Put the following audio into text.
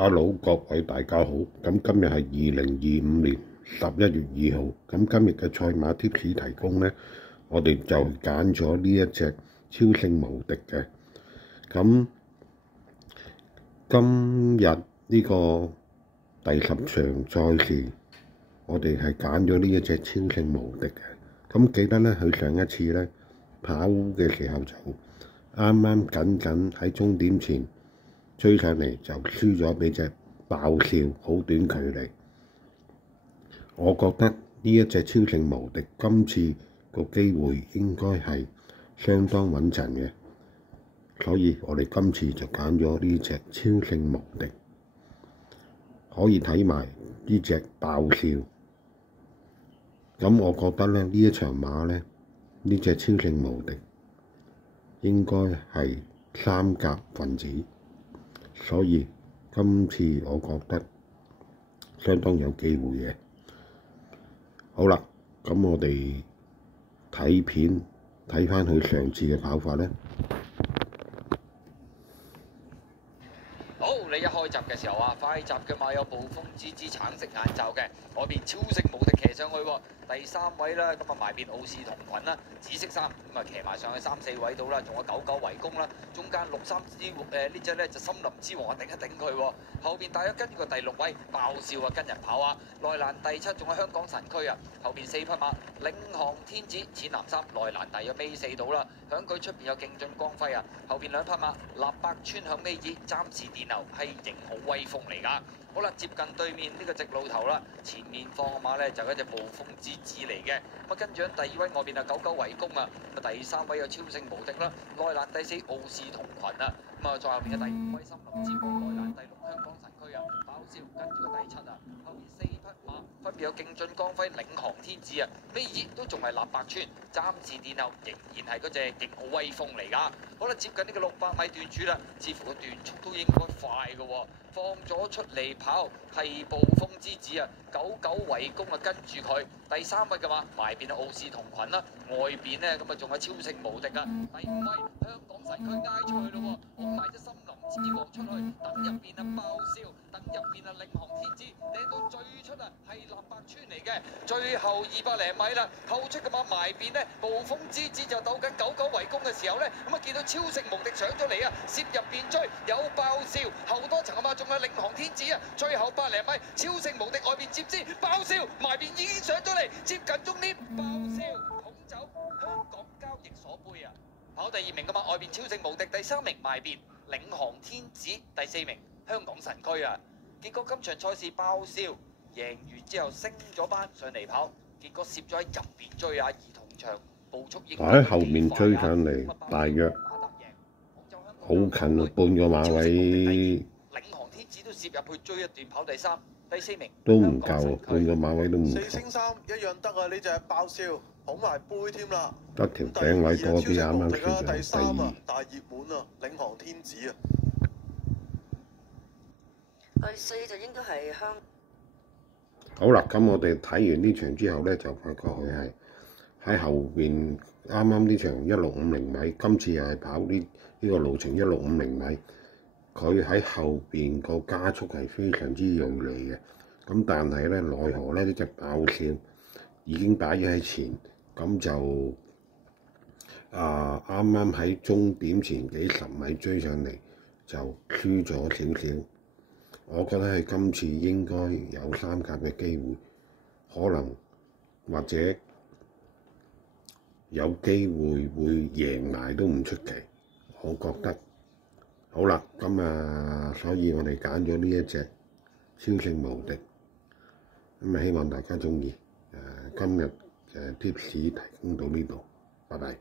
Hello，各位大家好。咁今日係2025年11月2號。咁今日嘅賽馬貼士提供呢，我哋就揀咗呢一隻超勝無敵嘅。咁今日呢個第10場賽事，我哋係揀咗呢一隻超勝無敵嘅。咁記得呢，佢上一次呢跑嘅時候就啱啱緊喺終點前追上嚟，就輸咗俾隻爆笑，好短距離。我覺得呢一隻超勝無敵今次個機會應該係相當穩陣嘅，所以我哋今次就揀咗呢隻超勝無敵。可以睇埋呢隻爆笑。咁我覺得咧，呢一場馬咧，呢隻超勝無敵應該係3甲分子，所以今次我覺得相當有機會嘅。好啦，咁我哋睇片睇翻佢上次嘅跑法咧。好，你一開閘嘅時候啊，快閘嘅馬有暴風之子橙色眼罩嘅，嗰邊超勝無敵騎上去喎。第3位啦，咁啊埋邊奧士同群啦，紫色衫咁啊騎埋上去3、4位度啦，仲有99圍攻啦，中間63之呢隻咧就森林之王啊頂一頂佢喎，後邊大約跟住個第6位爆笑啊跟人跑啊，內欄第7仲有香港神區啊，後邊4匹馬領航天子淺藍衫，內欄大約尾4度啦，響佢出邊有勁進光輝啊，後邊2匹馬立百川響尾二，暫時電流係型號威風嚟㗎。好啦，接近對面呢個直路頭啦，前面放嘅馬咧就係一隻暴風之子嚟嘅。咁啊跟住喺第2位外邊啊99圍攻啊，咁啊第3位有超勝無敵啦，內欄第4奧士同群啊，咁啊再後邊嘅第5位森林之王，內欄第6香港神區啊，爆笑跟住個第7啊，後邊4匹馬分別有勁進光輝、領航天子啊，尾二都仲係立百川，暫時電後仍然係嗰隻型號威風嚟㗎。好啦，接近呢個600米段柱啦，似乎個段速都應該快嘅喎。放咗出嚟跑係暴風之子啊，99圍攻啊跟住佢，第3位嘅話埋邊啊奧士同群啦，外邊呢咁啊仲有超勝無敵啊，第5位香港神區挨出去咯喎，拱埋隻森林之王出去，等入邊啊爆笑，等入邊啊領航天子，掟到最出啊係立百川嚟嘅，最後200零米啦，後出嘅馬埋邊呢暴風之子就鬥緊99圍攻嘅時候呢，咁啊見到超勝無敵上咗嚟啊，涉入邊追有爆笑，後多層嘅馬仲有領航天子啊，最後100零米超勝無敵外邊接支爆笑，埋邊已經上咗嚟，接近終點，爆笑捧走香港交易所杯啊！跑第2名嘅馬外邊超勝無敵，第3名埋邊領航天子，第4名香港神區啊！結果今場賽事爆笑贏完之後升咗班上嚟跑，結果攝咗喺入邊追啊，而同場步速應該喺後面追上嚟，大約好近啊，半個馬位。領航天子都攝入去追一段跑第3、第4名都唔夠，半個馬位都唔夠。4升3一樣得啊！呢隻爆笑捧埋杯添啦，得條頸位多啲，啱啱算第3啊，第大熱門啊，領航天子啊。第4就應該係香。好啦，咁我哋睇完呢場之後咧，就發覺佢係喺後邊啱啱呢場1650米，今次又係跑呢個路程1650米。佢喺後邊個加速係非常之鋭利嘅，咁但係咧奈何咧呢隻爆笑已經擺咗喺前，咁就啱啱喺終點前幾十米追上嚟就輸咗少少。我覺得佢今次應該有3甲嘅機會，可能或者有機會會贏埋都唔出奇，我覺得。好啦，咁所以我哋揀咗呢一隻超勝無敵，咁希望大家鍾意。今日嘅貼士提供到呢度，拜拜。